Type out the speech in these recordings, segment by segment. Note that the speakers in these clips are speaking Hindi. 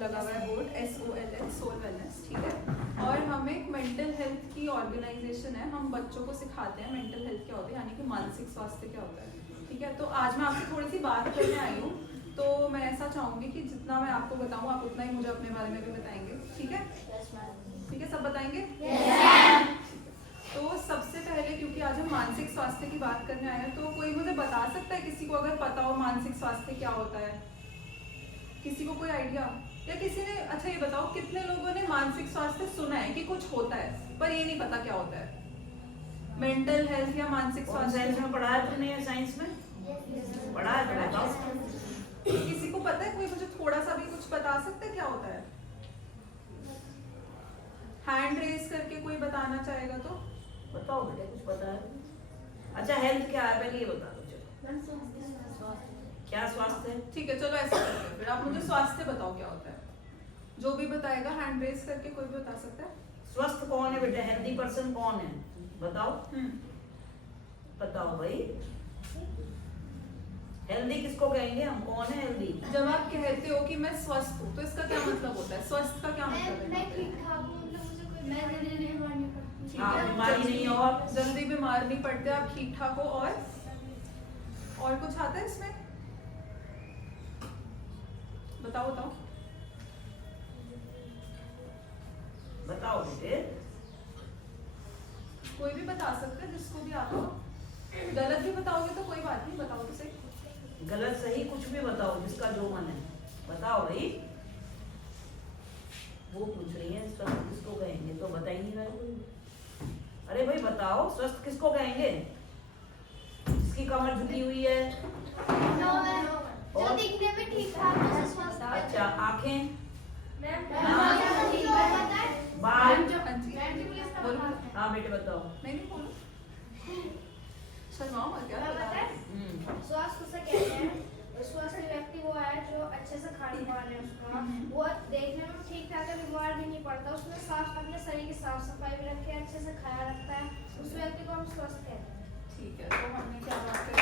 लगा हुआ है बोर्ड SOLH सोल वेलनेस, ठीक है। और हम एक मेंटल हेल्थ की ऑर्गेनाइजेशन है, हम बच्चों को सिखाते हैं मेंटल हेल्थ क्या होता है, यानी कि मानसिक स्वास्थ्य क्या होता है, ठीक है। तो आज मैं आपसे थोड़ी सी बात करने आई हूँ, तो मैं ऐसा चाहूँगी कि जितना मैं आपको बताऊँ आप उतना ही मुझे अपने बारे में भी बताएंगे, ठीक है? ठीक है, सब बताएंगे? तो सबसे पहले, क्योंकि आज हम मानसिक स्वास्थ्य की बात करने आए हैं, तो कोई मुझे बता सकता है, किसी को अगर पता हो मानसिक स्वास्थ्य क्या होता है? किसी को कोई आइडिया? या किसी ने, अच्छा ये बताओ, कितने लोगों ने मानसिक स्वास्थ्य सुना है कि कुछ होता है पर ये नहीं पता क्या होता है? मेंटल हेल्थ या मानसिक स्वास्थ्य साइंस में पढ़ा है तुमने? साइंस में पढ़ा है तो बताओ। किसी को पता है? कोई मुझे थोड़ा सा भी कुछ बता सकता है क्या होता है? हैंड रेज करके कोई बताना चाहेगा तो बताओ बेटे, कुछ पता है? अच्छा, हेल्थ क्या है पहले ये बता दो। चलो, क्या स्वास्थ्य है? ठीक है, चलो ऐसा करते हैं, फिर आप मुझे स्वास्थ्य बताओ क्या होता है। जो भी बताएगा हैंड रेज करके, कोई भी बता सकता है। स्वस्थ कौन है बेटे? हेल्दी पर्सन कौन है बताओ। बताओ भाई, हेल्दी किसको कहेंगे हम? कौन है हेल्दी? जब आप कहते हो कि मैं स्वस्थ हूँ, तो इसका क्या मतलब होता है? स्वस्थ का क्या मतलब है? बीमारी नहीं हो, जल्दी बीमार नहीं पड़ते, आप ठीक ठाक हो, और कुछ आता है इसमें? बताओ बताओ बताओ बेटे। कोई भी बता सकता है, जिसको भी आता हो। गलत भी बताओगे तो कोई बात नहीं, बताओ तो सही। गलत सही कुछ भी बताओ, जिसका जो मन है बताओ भाई। वो पूछ रही है स्वस्थ किसको कहेंगे, तो बता ही नहीं रहा कोई। अरे भाई बताओ, स्वस्थ किसको कहेंगे? जिसकी कमर झुकी हुई है, जो दिखने में ठीक ठाक है, स्वस्थ है। अच्छा, आंखें, बाल, बाल। हाँ बेटे बताओ। नहीं बोलो, शर्माओ मत क्या। स्वस्थ उसे कहते हैं, स्वस्थ व्यक्ति वो है जो अच्छे से खान पान है उसका, वो देखने में ठीक ठाक है, बीमार भी नहीं पड़ता, उसमें साफ अपने शरीर की साफ सफाई भी रखे, अच्छे से खाया रखता है, उस व्यक्ति को हम स्वस्थ कहते हैं। ठीक है, तो हमने क्या बात करी?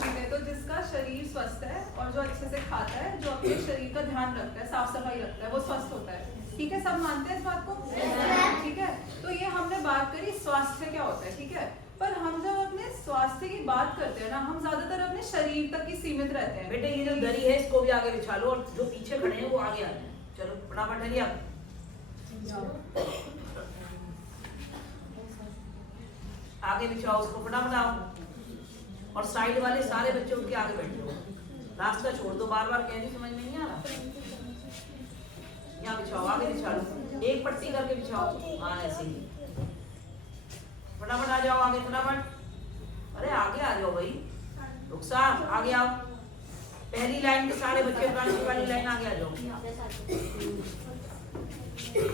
ठीक है, तो जिसका शरीर स्वस्थ है और जो अच्छे से खाता है, जो अपने शरीर का ध्यान रखता है, साफ सफाई रखता है, वो स्वस्थ होता है। ठीक है, सब मानते हैं इस बात को? ठीक है, तो ये हमने बात करी स्वास्थ्य क्या होता है, ठीक है। पर हम जब अपने स्वास्थ्य की बात करते हैं ना, हम ज्यादातर अपने शरीर तक ही सीमित रहते हैं। बेटे ये जो दरी है इसको भी आगे बिछा लो, और जो पीछे खड़े हैं वो आगे आ जाए। चलो फटाफट हरिया, आगे बिछाओ उसको, फटाफट आओ। और साइड वाले सारे बच्चे उनके आगे बैठो, रास्ता छोड़ दो, बार बार कहने समझ में नहीं आ रहा। यहाँ बिछाओ, आगे बिछा लो, एक पट्टी करके बिछाओ। हाँ ऐसे ही, फटाफट आ जाओ आगे, फटाफट। अरे आगे आ जाओ भाई, रुखसार आगे आओ। पहली लाइन के सारे बच्चे, फ्रंट वाली लाइन आगे आ जाओ।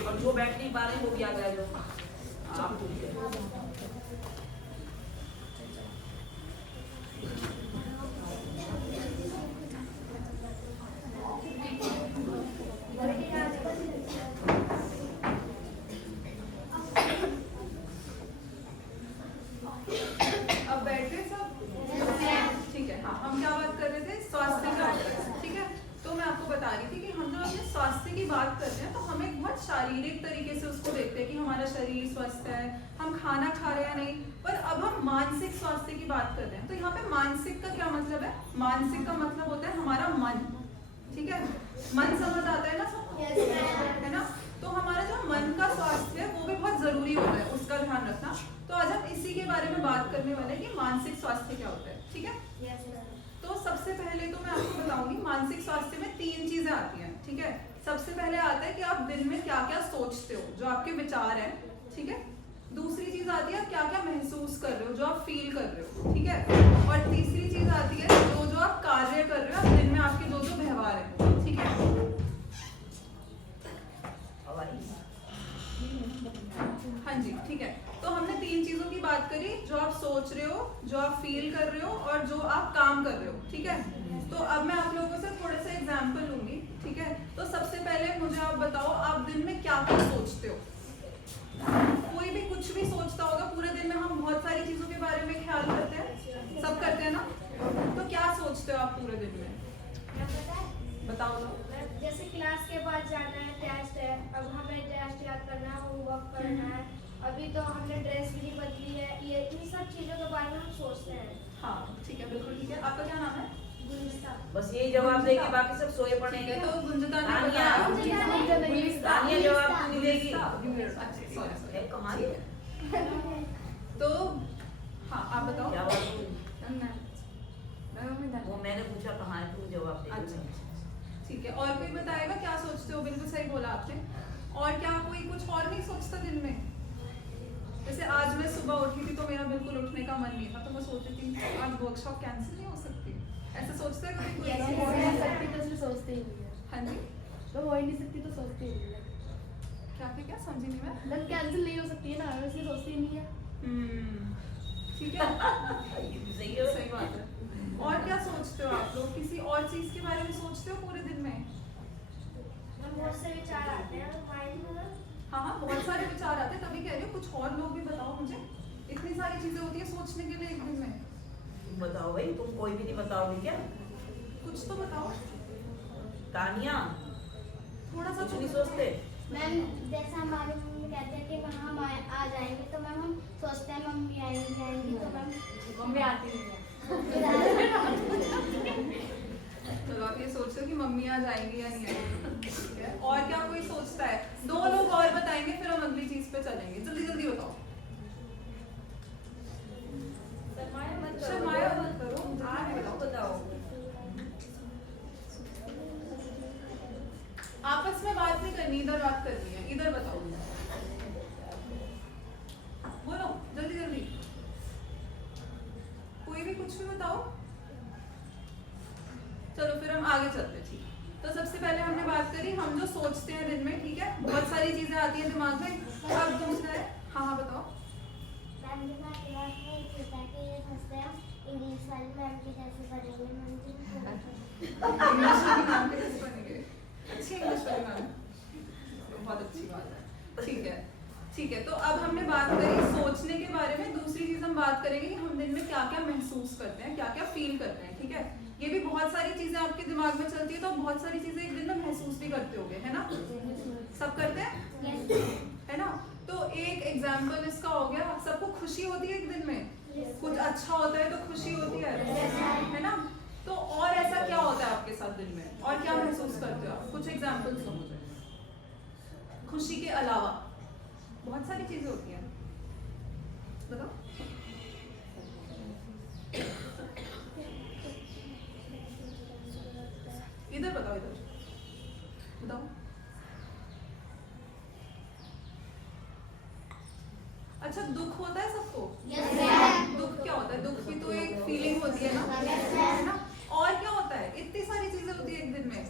और जो बैठ नहीं पा रहे वो भी आगे आ जाओ। आप अब बैठ गए सब? ठीक है, हाँ, हम क्या बात कर रहे थे? स्वास्थ्य का होता है, ठीक है। तो मैं आपको बता रही थी कि हम जब अपने स्वास्थ्य की बात करते हैं, तो हम एक बहुत शारीरिक तरीके से उसको देखते हैं कि हमारा शरीर स्वस्थ है, हम खाना खा रहे हैं नहीं। पर अब हम मानसिक स्वास्थ्य की बात कर रहे हैं, तो यहाँ पे मानसिक का क्या मतलब है? मानसिक का मतलब होता है हमारा मन, ठीक है। मन समझ आता है ना सबको? है ना? तो हमारा जो मन का स्वास्थ्य है वो भी बहुत जरूरी होता है, उसका ध्यान रखना। तो आज हम इसी के बारे में बात करने वाले हैं कि मानसिक स्वास्थ्य क्या होता है, ठीक है। तो सबसे पहले तो मैं आपको बताऊंगी, मानसिक स्वास्थ्य में 3 चीजें आती हैं, ठीक है। सबसे पहले आता है कि आप दिन में क्या क्या सोचते हो, जो आपके विचार हैं, ठीक है। दूसरी चीज आती है आप क्या क्या महसूस कर रहे हो, जो आप फील कर रहे हो, ठीक है। और तीसरी चीज आती है जो जो आप कार्य कर रहे हो, दिन में आपके जो जो व्यवहार है, ठीक है। हाँ जी, ठीक है। तो हमने 3 चीजों की बात करी, जो आप सोच रहे हो, जो आप फील कर रहे हो, और जो आप काम कर रहे हो, ठीक है। तो अब मैं आप लोगों से थोड़े से एग्जाम्पल लूंगी, ठीक है। तो सबसे पहले मुझे आप बताओ, आप दिन में क्या क्या सोचते हो? कोई भी कुछ भी सोचता होगा, पूरे दिन में हम बहुत सारी चीजों के बारे में ख्याल करते हैं, सब करते हैं ना। तो क्या सोचते हो आप पूरे दिन में? बताओ तो। जैसे क्लास के बाद जाना है, टेस्ट है, अब हमें टेस्ट याद करना है, होमवर्क करना है, अभी तो हमने ड्रेस भी नहीं बदली है, ये इन सब चीज़ों के बारे में हम सोचते हैं। हाँ ठीक है, बिल्कुल ठीक है। आपका क्या नाम है? बस यही जवाब देगी, बाकी सब सोए पड़े ठीक है, हैं। तो गुंजता ने तानिया, बताया। तानिया जवाब क्यों नहीं देगी? अच्छा, sorry। है कमाल है। तो हाँ आप बताओ। क्या बात हुई? वो मैंने पूछा कहाँ है, तू जवाब दे। अच्छा ठीक है, और कोई बताएगा क्या सोचते हो? बिल्कुल सही बोला आपने। और क्या कोई कुछ और नहीं सोचता दिन में? जैसे आज मैं सुबह उठी थी तो मेरा बिल्कुल उठने का मन नहीं था, तो मैं सोच रही थी आज वर्कशॉप कैंसिल नहीं हो सकती। ऐसा सोचते हैं कभी Yes, कोई? yes, हो yes। नहीं सकती तो इसलिए सोचते ही नहीं है। हाँ जी, तो हो ही नहीं सकती तो सोचते ही नहीं है। क्या क्या क्या समझी नहीं मैं। मतलब कैंसिल नहीं हो सकती है ना, इसलिए सोचते ही नहीं है। ठीक है, ये भी सही है। सही बात है। और क्या सोचते हो आप लोग? किसी और चीज के बारे में सोचते हो पूरे दिन में? बहुत से विचार आते हैं माइंड में। हाँ हाँ, बहुत सारे विचार आते हैं, तभी कह रही हूँ कुछ और लोग भी बताओ मुझे। इतनी सारी चीजें होती है सोचने के लिए एक दिन में, तुम बताओ भाई, तुम कोई भी नहीं बताओगी क्या? कुछ तो बताओ। तानिया, थोड़ा सा कुछ नहीं सोचते? मैम जैसे हमारी मम्मी कहते हैं कि हम आ जाएंगे, तो मैम हम सोचते हैं मम्मी आएंगी तो मैम मम्मी आती नहीं है। तो आप ये सोचते हो कि मम्मी आ जाएंगी या नहीं आएंगी, ठीक है? और क्या कोई सोचता है? दो लोग और बताएंगे, फिर हम अगली चीज पे चलेंगे। जल्दी जल्दी बताओ। शर्माया मत करो, जल्दी बताओ। आपस में बात नहीं करनी, इधर बात करनी है। इधर बताओ, बोलो जल्दी जल्दी। कोई भी कुछ भी बताओ। चलो फिर हम आगे चलते हैं, ठीक है? तो सबसे पहले हमने बात करी हम जो सोचते हैं दिन में, ठीक है? बहुत सारी चीजें आती हैं दिमाग में। अब दूसरा है, हाँ हाँ बताओ। मैम जब मैं क्लास में होता है कि ये सोचते हैं इंग्लिश वाली मैम के कैसे पढ़ेंगे, मैम जी इंग्लिश वाली मैम के कैसे बनेंगे? अच्छी इंग्लिश वाली मैम, बहुत अच्छी बात है। ठीक है ठीक है, तो अब हमने बात करी सोचने के बारे में। दूसरी चीज हम बात करेंगे कि हम दिन में क्या क्या महसूस करते हैं, क्या क्या फील करते हैं, ठीक है? ये भी बहुत सारी चीजें आपके दिमाग में चलती है, तो बहुत सारी चीजें एक दिन में महसूस भी करते होगे, है ना? सब करते हैं, है ना? तो एक एग्जाम्पल इसका हो गया, सबको खुशी होती है एक दिन में, कुछ अच्छा होता है तो खुशी होती है ना? तो और ऐसा क्या होता है आपके साथ दिन में, और क्या महसूस करते हो आप? कुछ एग्जाम्पल्स दो मुझे। खुशी के अलावा बहुत सारी चीजें होती हैं, बताओ। इधर बताओ, इधर बताओ। अच्छा, दुख होता है सबको? दुख क्या होता है? दुख की तो एक फीलिंग होती है ना? और क्या होता है? इतनी सारी चीजें होती है एक दिन में।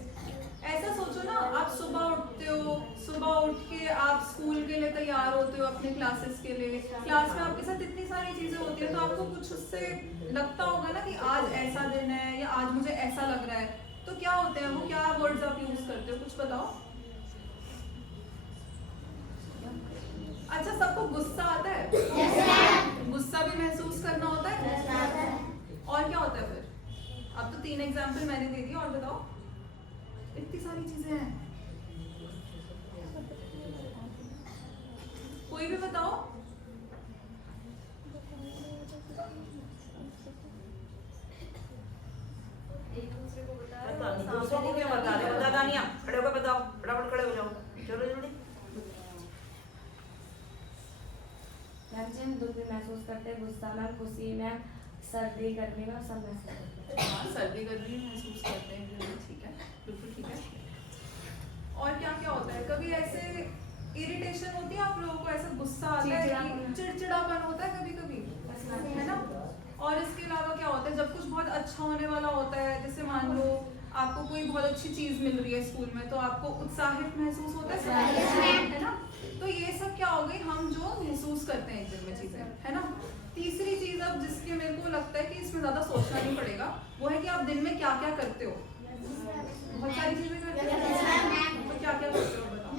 ऐसा सोचो ना, आप सुबह उठते हो, सुबह उठ के आप स्कूल के लिए तैयार होते हो, अपने क्लासेस के लिए। क्लास में आपके साथ इतनी सारी चीजें होती है, तो आपको कुछ उससे लगता होगा ना कि आज ऐसा दिन है या आज मुझे ऐसा लग रहा है। तो क्या होते हैं वो, क्या वर्ड्स आप यूज करते हो? कुछ बताओ। अच्छा, सबको गुस्सा आता है? गुस्सा भी महसूस करना होता है? और क्या होता है फिर? अब तो 3 एग्जाम्पल मैंने दे दिया, और बताओ। इतनी सारी चीजें हैं, कोई भी बताओ। पता नहीं, दूसरों को क्या बता रहे? बता तानिया, खड़े होकर बताओ, फटाफट खड़े हो जाओ, चलो जल्दी। मैम जी हम दुख भी महसूस करते हैं, गुस्सा मैम, खुशी मैम, सर्दी गर्मी में सब महसूस करते हैं। हाँ, सर्दी गर्मी महसूस करते हैं, ठीक है, बिल्कुल ठीक है। और क्या क्या होता है? कभी ऐसे इरिटेशन होती है आप लोगों को, ऐसा गुस्सा आता है कि चिड़चिड़ापन होता है कभी कभी, है ना? और इसके अलावा क्या होता है? जब कुछ बहुत अच्छा होने वाला होता है, जैसे मान लो आपको कोई बहुत अच्छी चीज मिल रही है स्कूल में, तो आपको उत्साहित महसूस होता है ना? तो ये सब क्या हो गई, हम जो महसूस करते हैं एक दिन में चीजें, है ना? तीसरी चीज अब जिसके मेरे को लगता है कि इसमें ज्यादा सोचना नहीं पड़ेगा, वो है कि आप दिन में क्या क्या करते हो। बहुत सारी चीजें करते हो, तो क्या क्या करते हो बताओ।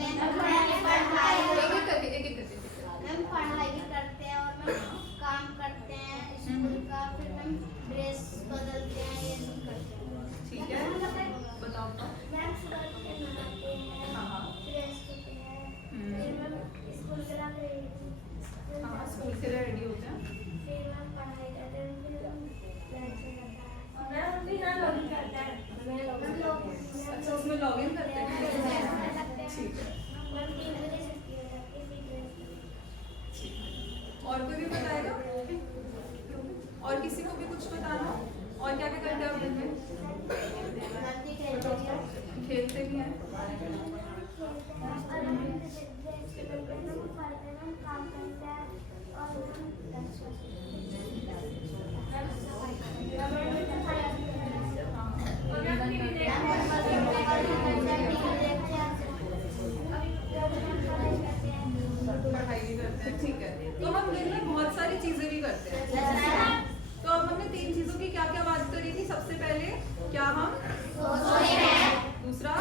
एक एक करके मैम पढ़ाई भी करते हैं और मैम काम करते हैं स्कूल का, फिर मैम ड्रेस बदलते हैं, ये सब करते हैं। ठीक है, बताओ। मैं है? काम करता है पढ़ाई भी करते हैं, ठीक है। तो हम दिन में बहुत सारी चीजें भी करते हैं। तो अब हमने 3 चीजों की क्या क्या बात करी थी? सबसे पहले क्या हम दूसरा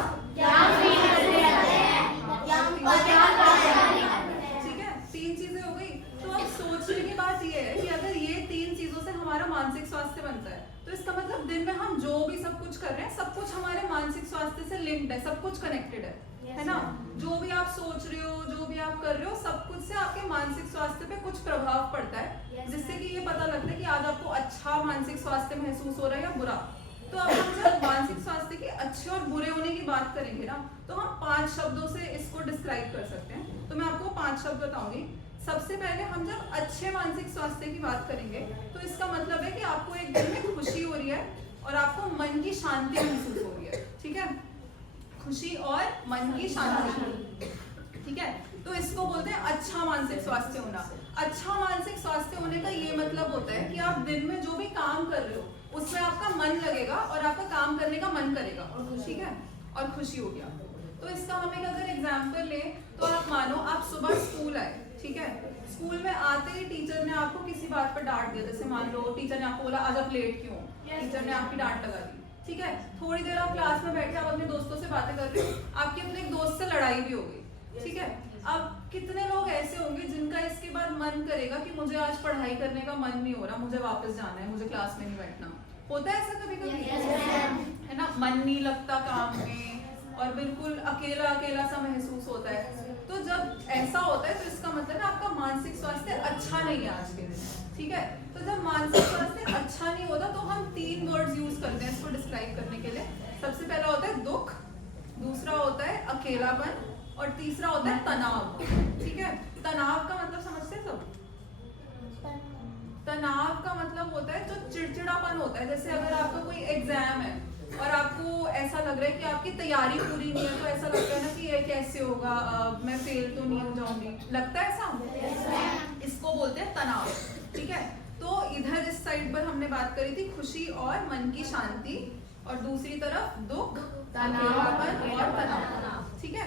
ठीक है, 3 चीजें हो गई। तो अब सोचने की बात ये है कि अगर ये 3 चीजों से हमारा मानसिक स्वास्थ्य बनता है तो इसका मतलब दिन में हम जो भी सब कुछ कर रहे हैं सब कुछ हमारे मानसिक स्वास्थ्य से लिंक्ड है, सब कुछ कनेक्टेड है ना? जो भी आप सोच रहे हो, जो भी आप कर रहे हो, सब कुछ से आपके मानसिक स्वास्थ्य पे कुछ प्रभाव पड़ता है, जिससे कि ये पता लगता है कि आज आपको अच्छा मानसिक स्वास्थ्य महसूस हो रहा है या बुरा। तो अब हम जब मानसिक स्वास्थ्य के अच्छे और बुरे होने की बात करेंगे ना, तो हम 5 शब्दों से इसको डिस्क्राइब कर सकते हैं। तो मैं आपको 5 शब्द बताऊंगी। सबसे पहले हम जब अच्छे मानसिक स्वास्थ्य की बात करेंगे तो इसका मतलब है कि आपको एक दिन में खुशी हो रही है और आपको मन की शांति महसूस हो रही है, ठीक है? खुशी और मन की शांति, ठीक है? तो इसको बोलते हैं अच्छा मानसिक स्वास्थ्य होना। अच्छा मानसिक स्वास्थ्य होने का ये मतलब होता है कि आप दिन में जो भी काम कर रहे हो उसमें आपका मन लगेगा और आपका काम करने का मन करेगा, और ठीक है, और खुशी हो गया। तो इसका हम एक अगर एग्जाम्पल लें तो आप मानो आप सुबह स्कूल आए, ठीक है? स्कूल में आते ही टीचर ने आपको किसी बात पर डांट दिया, जैसे मान लो टीचर ने आपको बोला आज आप लेट क्यों, टीचर ने आपकी डांट लगा दी, ठीक है? थोड़ी देर आप क्लास में बैठे, आप अपने दोस्तों से बातें कर रहे हो, आपकी अपने एक दोस्त से लड़ाई भी हो गई, ठीक है? अब कितने लोग ऐसे होंगे जिनका इसके बाद मन करेगा कि मुझे आज पढ़ाई करने का मन नहीं हो रहा, मुझे वापस जाना है, मुझे क्लास में नहीं बैठना। होता है ऐसा कभी कभी, है ना? मन नहीं लगता काम में और बिल्कुल अकेला अकेला सा महसूस होता है। तो जब ऐसा होता है तो इसका मतलब है आपका मानसिक स्वास्थ्य अच्छा नहीं है आज के दिन, ठीक है? तो जब मानसिक स्वास्थ्य अच्छा नहीं होता तो हम 3 वर्ड्स यूज करते हैं इसको डिस्क्राइब करने के लिए। सबसे पहला होता है दुख, दूसरा होता है अकेलापन और तीसरा होता है तनाव, ठीक है? तनाव का मतलब समझते हैं सब? तनाव का मतलब होता है जो चिड़चिड़ापन होता है। जैसे अगर आपका कोई एग्जाम है और आपको ऐसा लग रहा है कि आपकी तैयारी पूरी नहीं है, तो ऐसा लगता है ना कि ये कैसे होगा, मैं फेल तो नहीं हो जाऊंगी, लगता है ऐसा? इसको बोलते हैं तनाव, ठीक है? तो इधर इस साइड पर हमने बात करी थी खुशी और मन की शांति, और दूसरी तरफ दुख, अकेलापन और तनाव, ठीक है?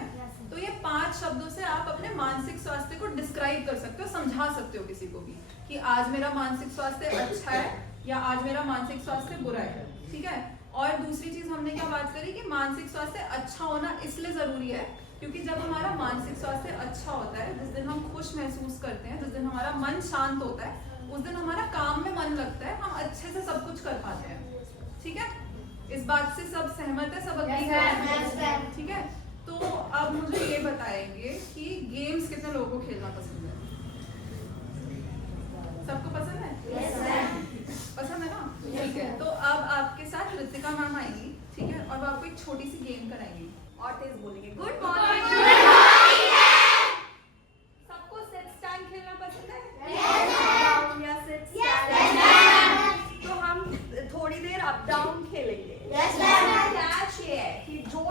तो ये 5 शब्दों से आप अपने मानसिक स्वास्थ्य को डिस्क्राइब कर सकते हो, समझा सकते हो किसी को भी कि आज मेरा मानसिक स्वास्थ्य अच्छा है या आज मेरा मानसिक स्वास्थ्य बुरा है, ठीक है? और दूसरी चीज हमने क्या बात करी कि मानसिक स्वास्थ्य अच्छा होना इसलिए जरूरी है क्योंकि जब हमारा मानसिक स्वास्थ्य अच्छा होता है, जिस दिन हम खुश महसूस करते हैं, जिस दिन हमारा मन शांत होता है, उस दिन हमारा काम में मन लगता है, हम अच्छे से सब कुछ कर पाते हैं, ठीक है? इस बात से सब सहमत है, सब अग्री है, ठीक है? तो अब मुझे ये बताएंगे कि गेम्स कितने लोगों को खेलना पसंद है? सबको पसंद है? पसंद है ना? ठीक है, तो अब आपके साथ ऋतिका मैम आएंगी, ठीक है? और वो आपको एक छोटी सी गेम कराएंगी और तेज बोलेंगे गुड मॉर्निंग। सबको सिट स्टैंड खेलना पसंद है? डाउन या सिट स्टैंड? तो हम थोड़ी देर अप डाउन खेलेंगे। कैच ये है कि जो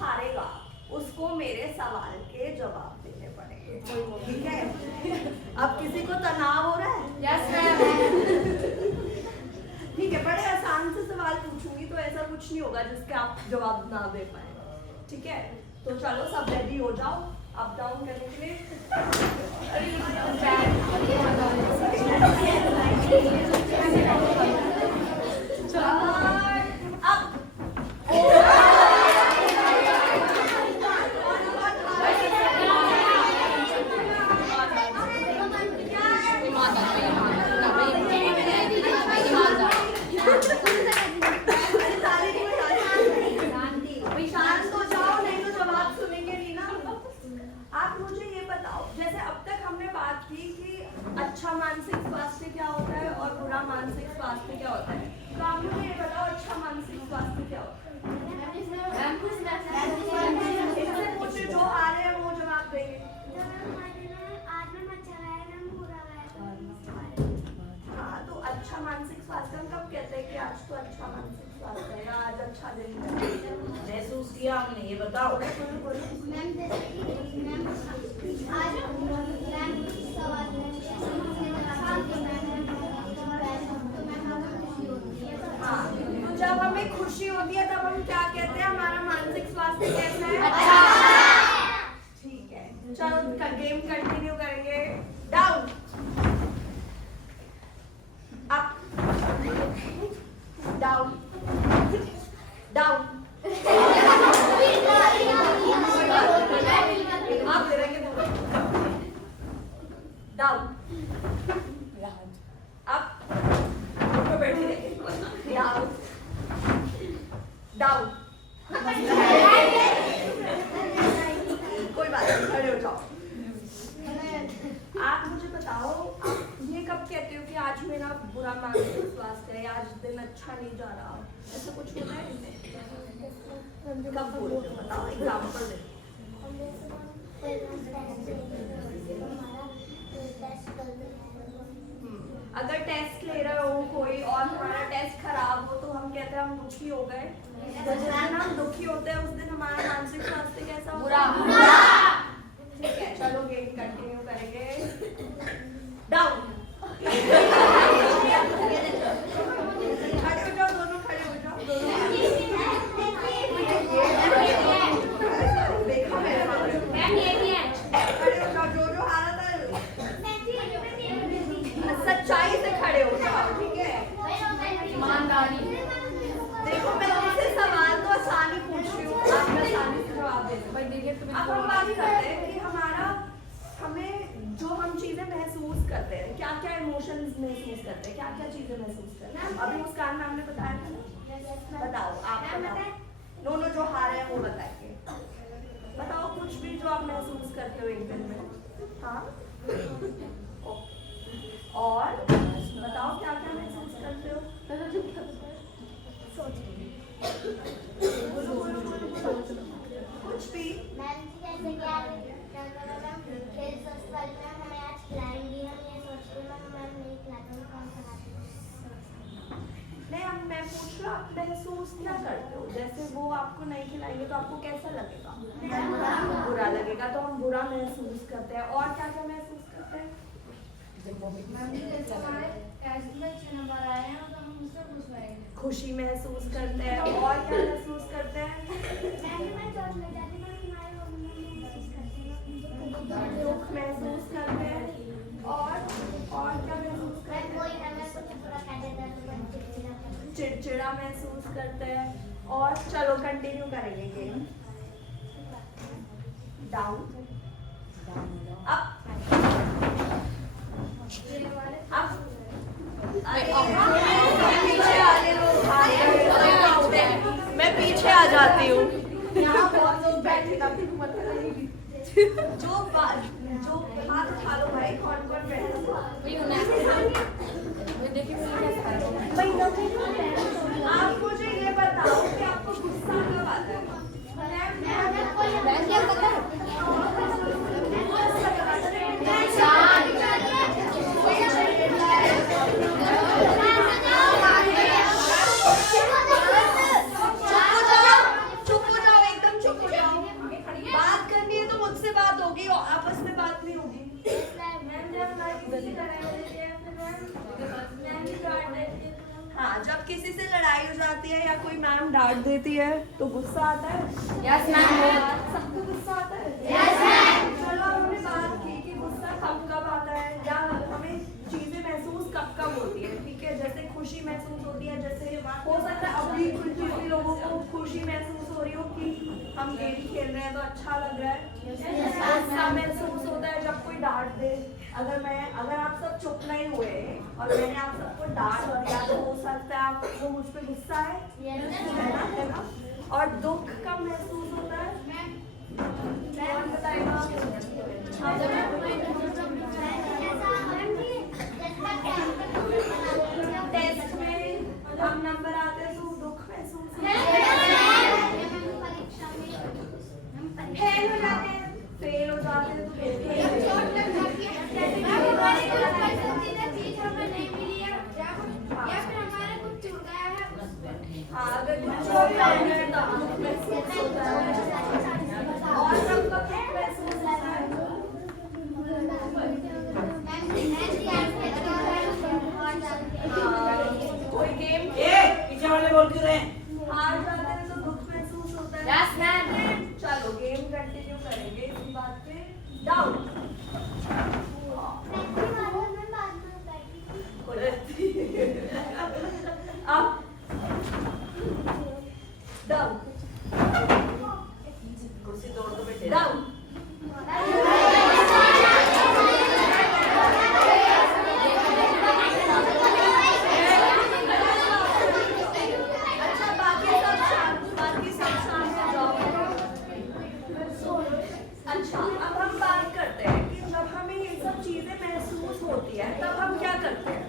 हारेगा उसको मेरे सवाल के जवाब देने पड़ेंगे, ठीक है? अब किसी को तनाव हो रहा है? Yes ma'am. ठीक है, बड़े आसान से सवाल पूछूंगी तो ऐसा कुछ नहीं होगा जिसके आप जवाब ना दे पाए, ठीक है? तो चलो सब रेडी हो जाओ अप डाउन करने के लिए। अच्छा मानसिक स्वास्थ्य क्या होता है और बुरा मानसिक स्वास्थ्य क्या होता है? तो आप मुझे ये बताओ अच्छा मानसिक स्वास्थ्य क्या होता है? मुझे जो आ रहे हैं वो जवाब देंगे। हाँ, तो अच्छा मानसिक स्वास्थ्य हम कब कहते हैं कि आज तो अच्छा मानसिक स्वास्थ्य है या आज अच्छा दिन है? महसूस किया हमने, ये बताओ। मैम जैसे कि मैम आज मैम सवाल तो मैम हमें खुशी होती है। हाँ, तो जब हमें खुशी होती है तब हम क्या कहते हैं, हमारा मानसिक स्वास्थ्य कैसा है? ठीक है, चलो गेम कंटिन्यू करेंगे। डाउन, अप, डाउन, डाउन, आप दे रहेंगे डाउन, अप, बैठी रहेंगे, डाउन, डाउन, कोई बात नहीं, खड़े हो जाओ। आप मुझे बताओ, आप ये कब कहते हो कि आज मेरा बुरा मानसिक स्वास्थ्य है, आज दिन अच्छा नहीं जा रहा, ऐसा कुछ होता है? कब बोलते हो बताओ, एग्जाम्पल दे। अगर टेस्ट ले रहे हो कोई और हमारा टेस्ट खराब हो तो हम कहते हैं हम दुखी हो गए। तो जिस दिन हम दुखी होते हैं उस दिन हमारा मानसिक स्वास्थ्य कैसा होता है? बुरा। ठीक है, चलो गेम कंटिन्यू करेंगे। डाउन, खड़े हो जाओ दोनों, खड़े हो जाओ दोनों। देखा मेरे खड़े हो जाओ, जो हालत है सच्चाई से खड़े हो जाओ, ठीक है? ईमानदारी। देखो मैं तुमसे सवाल तो आसानी पूछ रही हूँ, आप आसानी से जवाब दे दो। अब हम बात करते हैं कि हमें जो हम चीजें महसूस करते हैं, क्या क्या इमोशंस महसूस करते हैं, क्या क्या चीजें महसूस करते हैं, अभी मुस्कान मैम ने बताया था ना? बताओ, आप बताओ, दोनों जो हारे हैं वो बताएंगे। बताओ कुछ भी जो आप महसूस करते हो एक दिन में। हाँ, और बताओ क्या क्या महसूस करते हो? कुछ भी। मैम जैसे कि आज खेल सस्पेंस में हमें आज खिलाएंगी, हम ये सोचते हैं मैम नहीं खिलाते हैं, कौन खिलाते नहीं, अब मैं पूछ रहा आप महसूस क्या करते हो? जैसे वो आपको नहीं खिलाएंगे तो आपको कैसा लगेगा? बुरा लगेगा, तो हम बुरा महसूस करते हैं। और क्या क्या महसूस करते हैं? खुशी महसूस करते हैं। और क्या महसूस करते हैं? दुख महसूस करते हैं। और क्या महसूस करते हैं? चिड़चिड़ा महसूस करते हैं। और चलो कंटिन्यू करेंगे गेम। डाउन, अप, मैं पीछे आ जाती हूँ। यहाँ बहुत लोग बैठे ना, जो हाथ उठा लो भाई, कौन कौन बैठा? आप मुझे ये बताओ कि आपको गुस्सा कब आता है? आपस में बात नहीं होगी। हाँ, जब किसी से लड़ाई हो जाती है या कोई मैम डांट देती है तो गुस्सा आता है। Yes ma'am. सबको गुस्सा आता है। Yes ma'am. चलो हमने बात की कि गुस्सा कब आता है या हमें चीजें महसूस कब होती है, ठीक है? जैसे खुशी महसूस होती है, जैसे हो सकता है अभी किसी लोगों को खुशी महसूस हो रही हो कि हम गेम खेल रहे हैं तो अच्छा लग रहा है। गुस्सा महसूस होता है जब कोई डांट दे। अगर आप सब चुप नहीं हुए और मैंने आप सबको डांट दिया तो हो सकता है आपको मुझ पे गुस्सा है ना? और दुख कब महसूस होता है? कौन बताएगा? टेस्ट में कम नंबर आते हैं तो दुख महसूस होता है। फेल हो जाते हैं तो हाँ, अगर कुछ महसूस होता है। Yes ma'am. चलो गेम कंटिन्यू करेंगे इसी बात पे। डाउन। अप। डाउन। कुर्सी तोड़ दो बेटे। डाउन। अच्छा बाकी सब शांत हो जाओ। अच्छा अब हम बात करते हैं कि जब हमें ये सब चीजें महसूस होती है तब हम क्या करते हैं।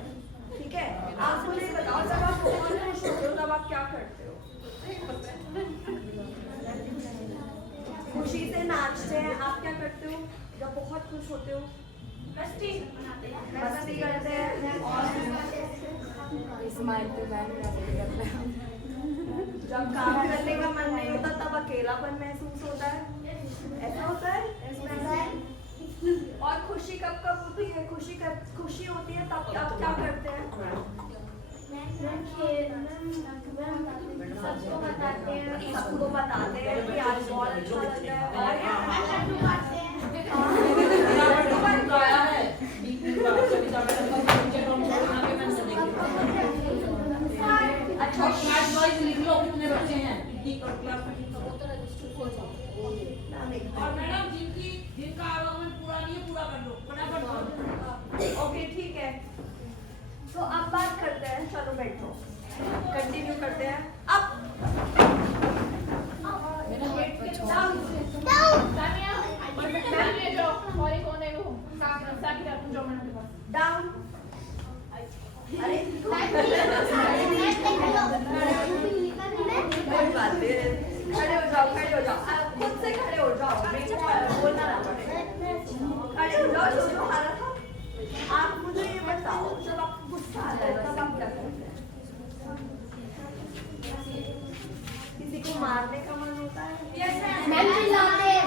ठीक है आप मुझे बताओ जब आप बहुत खुश होते हो तब आप क्या करते हो। खुशी से नाचते हैं। आप क्या करते हो जब बहुत खुश होते हो। मस्ती करते हैं। जब काम करने का मन नहीं होता तब अकेलापन महसूस होता है। ऐसा होता है। और खुशी कब कब होती है। खुशी होती है तब आप क्या करते हैं। सबको बताते हैं सबको बताते हैं कि आज बहुत अच्छा लगता है। अच्छा कितने बच्चे हैं? जिनका आवागमन पूरा नहीं है पूरा कर लो फटाफट। ओके ठीक है तो अब बात करते हैं। चलो बैठो कंटिन्यू करते हैं। अब डाउन। अरे कोई बात नहीं। खड़े हो जाओ खुद से खड़े हो जाओ। बोलना ना पड़े। खड़े हो जाओ जो हालत हो। आप मुझे ये बताओ जब आपको गुस्सा आता है तब आप क्या करते हैं। किसी को मारने का मन होता है। मैम चिल्लाते हैं।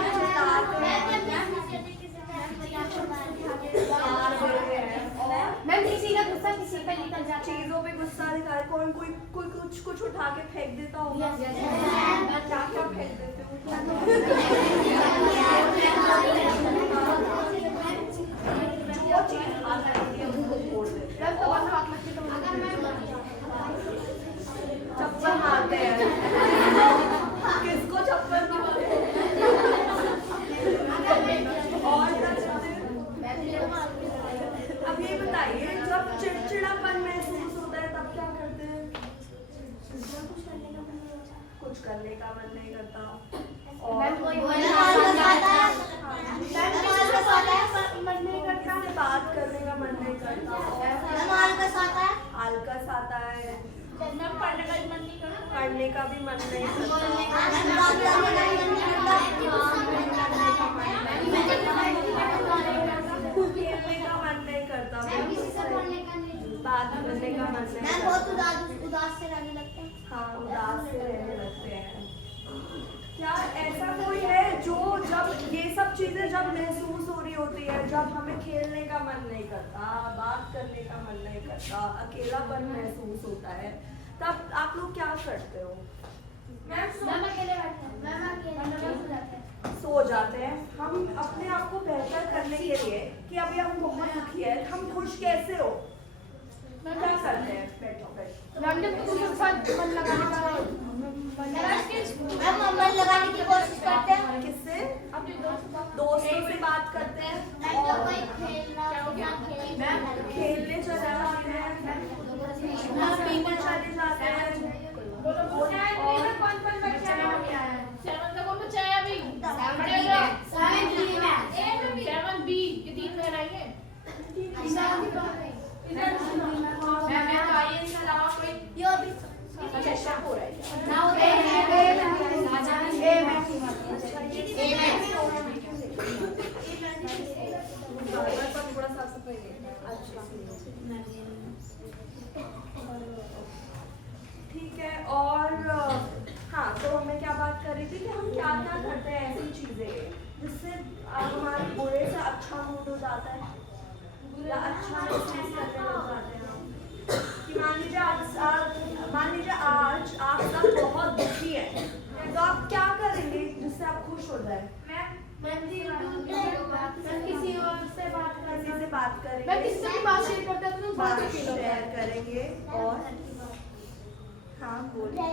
मैम किसी का गुस्सा किसी पे निकल जाता है। चीजों पे गुस्सा दिखा कोई कुछ उठा के फेंक देता होगा। क्या क्या फेंक देते हो। जो चीज हाथ लगती है उसको फोड़ देते हैं। चप्पल मारते हैं। किसको चप्पल मारते हैं। और क्या करते हैं? अब ये बताइए जब चिड़चिड़ापन महसूस होता है तब क्या करते हैं। कुछ करने का मन नहीं करता। और बात करने का मन नहीं करता। आलकस आता है। पढ़ने का भी मन नहीं करता। खेलने का मन नहीं करता। बात करने का मन नहीं करता। उदास से रहने लगते हैं। हाँ उदास से रहने लगते हैं। क्या ऐसा कोई है जो जब ये सब चीजें जब महसूस हो रही होती है जब हमें खेलने का मन नहीं करता बात करने का मन नहीं करता अकेलापन महसूस होता है तब आप लोग क्या करते हो। सो जाते हैं। हम अपने आप को बेहतर करने के लिए कि अभी हम बहुत दुखी है हम खुश कैसे हो क्या करते हैं। बैठो मन लगाने की कोशिश करते हैं। किससे दोस्तों से बात करते हैं। खेलने चले जाते हैं। घूमने चले जाते हैं। ठीक है और हाँ तो हमें क्या बात कर रही थी कि हम क्या क्या करते हैं ऐसी चीजें जिससे हमारे बुरे से अच्छा मूड हो जाता है या अच्छा महसूस करने लग जाते हैं हम। कि मान लीजिए आज आप सब बहुत दुखी है तो आप क्या कर छोड़ जाए? मैम जी किसी और से बात किसी से बात करेंगे, मैं किसी से भी बात शेयर करता हूँ तो बात बहुत फील होता है। शेयर करेंगे। और हाँ बोलिए।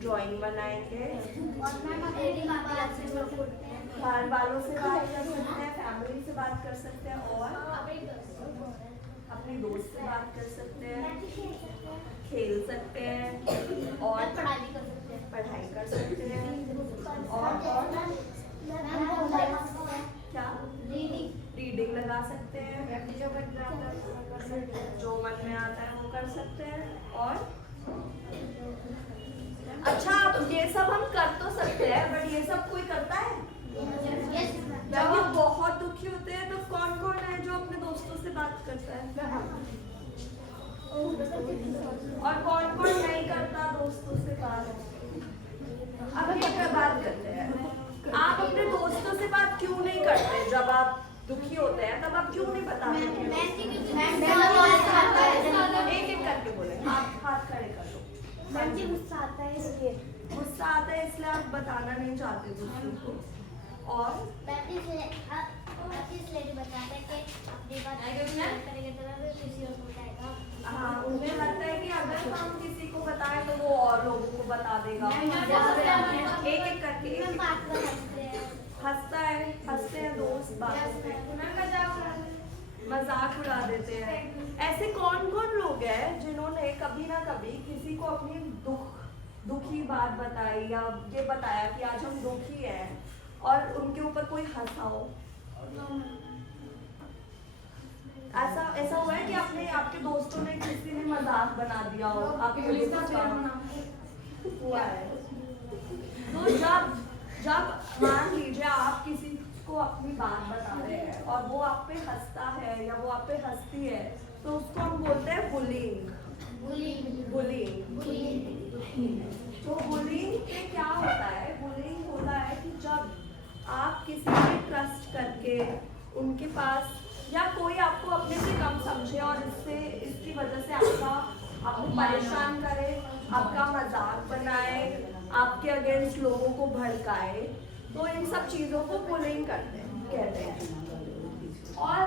ड्राइंग बनाएंगे, और मैम मेरी बात से घर वालों से बात कर सकते हैं, फैमिली से बात कर सकते हैं, और अपने दोस्त से बात कर सकते हैं, खेल सकते हैं, और पढ़ाई भी कर सकते हैं। पढ़ाई कर सकते हैं, और क्या रीडिंग लगा सकते हैं, जो मन में आता है वो कर सकते हैं। और अच्छा, अब ये सब हम कर तो सकते हैं, बट ये सब कोई करता है? जब हम बहुत दुखी होते हैं तो कौन कौन है जो अपने दोस्तों से बात करता है? और कौन कौन नहीं करता दोस्तों से बात? अब एक बात करते हैं, आप अपने दोस्तों से बात क्यों नहीं करते? जब आप दुखी होते हैं तब आप क्यों नहीं बताते? एक एक करके बोले, आप हाथ खड़े कर लो। मैम जी गुस्सा आता है इसलिए। गुस्सा आता है इसलिए आप बताना नहीं चाहते दूसरों को। और मैम इसलिए बताते हैं कि अपनी बात करेंगे तो मैं किसी और को बताएगा। हाँ, उन्हें लगता है कि अगर हम किसी को बताएं तो वो और लोगों को बता देगा। एक एक करके एक एक बात कर सकते हैं। हंसते हैं दोस्त बातों पे, मजाक उड़ा देते हैं। ऐसे कौन कौन लोग हैं जिन्होंने कभी ना कभी किसी को अपनी दुखी बात बताई, या ये बताया कि आज हम दुखी हैं, और उनके ऊपर कोई हंसा हो? ऐसा हुआ है कि आपके दोस्तों ने किसी ने मजाक बना दिया हो आपके हुआ है? तो जब मान लीजिए आप किसी को अपनी बात बता रहे हैं और वो आप पे हंसता है या वो आप पे हंसती है, तो उसको हम बोलते हैं बुलिंग। तो बुलिंग पे क्या होता है? बुलिंग होता है कि जब आप किसी पे ट्रस्ट करके उनके पास, या कोई आपको अपने से कम समझे और इसकी वजह से आपको परेशान करे, आपका मजाक बनाए, आपके अगेंस्ट लोगों को भड़काए, तो इन सब चीज़ों को बुलिंग कहते हैं। और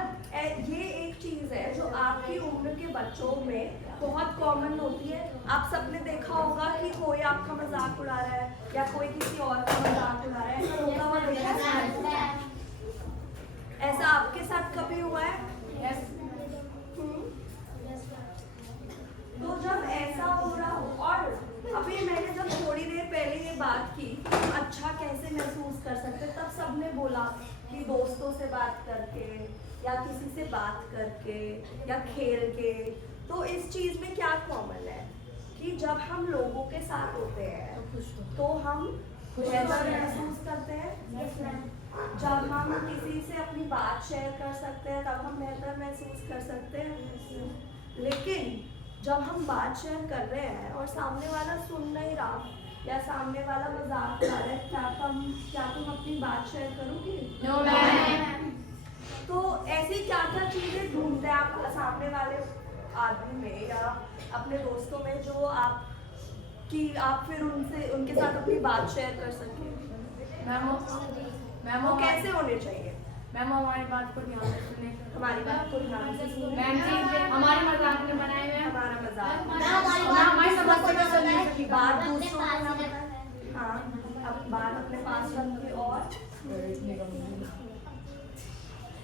ये एक चीज़ है जो आपकी उम्र के बच्चों में बहुत कॉमन होती है। आप सबने देखा होगा कि कोई आपका मजाक उड़ा रहा है या कोई किसी और का मजाक उड़ा रहा है, ऐसा होता हुआ देखा है? ऐसा आपके साथ कभी हुआ है? तो जब ऐसा हो रहा हो, और अभी मैंने जब थोड़ी देर पहले ये बात की अच्छा कैसे महसूस कर सकते, तब सबने बोला कि दोस्तों से बात करके, या किसी से बात करके, या खेल के। तो इस चीज़ में क्या कॉमन है कि जब हम लोगों के साथ होते हैं तो हम बेहतर महसूस करते हैं। जब हम किसी से अपनी बात शेयर कर सकते हैं तब हम बेहतर महसूस कर सकते हैं। लेकिन जब हम बात शेयर कर रहे हैं और सामने वाला सुन नहीं रहा, या सामने वाला मजाक उड़ा रहा है, क्या तुम अपनी बात शेयर करोगे? No ma'am. तो ऐसी क्या क्या चीज़ें ढूंढते हैं आप सामने वाले आदमी में या अपने दोस्तों में, जो आप फिर उनके साथ अपनी बात शेयर कर सकें? मैम वो कैसे होने चाहिए? मैम हमारी बात को ध्यान से सुने। हमारी बात को ध्यान से सुने। मैम जी हमारे मजाक ने बनाए हुए हैं। हमारा मजाक हमारी समस्या को सुनने की बात दूसरों को ना बताएं। हाँ, अब बात अपने पास रखिए। और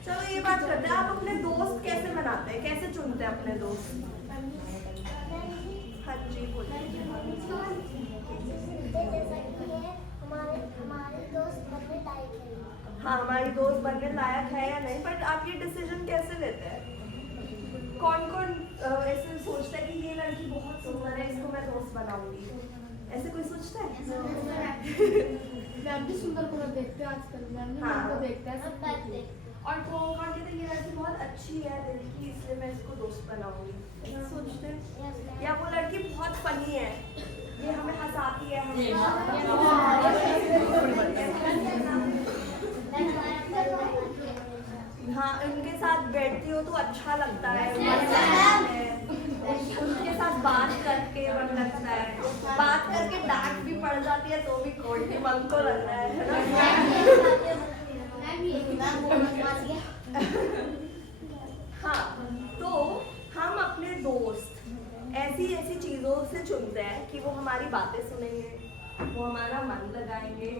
चलो ये बात करते हैं, आप अपने दोस्त कैसे बनाते हैं, कैसे चुनते हैं अपने दोस्त? हाँ जी बोलिए। हमारे दोस्त बनने लायक है। हाँ, हमारी दोस्त बनने लायक है या नहीं, बट आप ये डिसीजन कैसे लेते हैं? कौन कौन ऐसे सोचता है कि ये लड़की बहुत सुंदर है, इसको मैं दोस्त बनाऊंगी? ऐसे कोई सोचता है? मैम भी सुंदर को देखते हैं आजकल। मैम भी हाँ। को देखते हैं सब देखते हैं। और कौन कहते हैं ये लड़की बहुत अच्छी है दिल की, इसलिए मैं इसको दोस्त बनाऊंगी? ऐसा सोचते हैं? या वो लड़की बहुत फनी है, ये हमें हंसाती है, हाँ उनके साथ बैठती हो तो अच्छा लगता है, उनके साथ बात करके मन लगता है, बात करके डांट भी पड़ पड़ जाती है तो भी कोई भी मन तो लग रहा है ना। मैं भी एक बार वो बदमाश गया। हाँ, तो हम अपने दोस्त ऐसी ऐसी चीजों से चुनते हैं कि वो हमारी बातें सुनेंगे, वो हमारा मन लगाएंगे।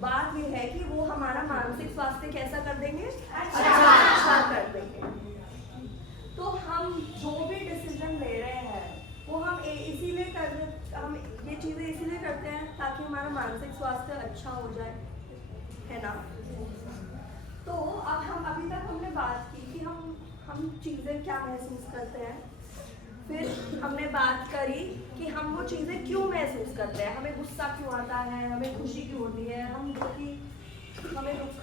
बात ये है कि वो हमारा मानसिक स्वास्थ्य कैसा कर देंगे, अच्छा कर देंगे। तो हम जो भी डिसीजन ले रहे हैं वो हम हम ये चीजें इसीलिए करते हैं ताकि हमारा मानसिक स्वास्थ्य अच्छा हो जाए, है ना। तो अब हम अभी तक हमने बात की कि हम चीजें क्या महसूस करते हैं, फिर हमने बात करी कि हम वो चीजें क्यों महसूस करते हैं, हमें गुस्सा क्यों आता है, हमें खुशी क्यों होती है, हमें दुख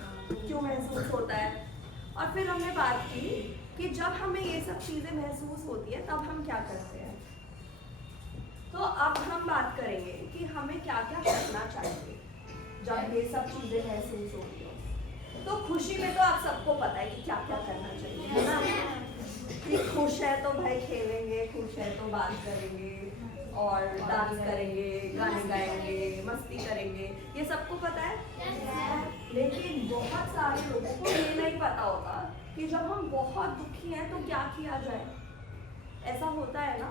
क्यों महसूस होता है। और फिर हमने बात की कि जब हमें ये सब चीजें महसूस होती है तब हम क्या करते हैं। तो अब हम बात करेंगे कि हमें क्या क्या करना चाहिए जब ये सब चीजें महसूस होती हैं। तो खुशी में तो आप सबको पता है कि क्या क्या करना चाहिए, है ना। कि खुश है तो भाई खेलेंगे, खुश है तो बात करेंगे और डांस करेंगे, गाने गाएंगे, मस्ती करेंगे, ये सबको पता है। लेकिन बहुत सारे लोगों को ये नहीं पता होता कि जब हम बहुत दुखी हैं तो क्या किया जाए। ऐसा होता है ना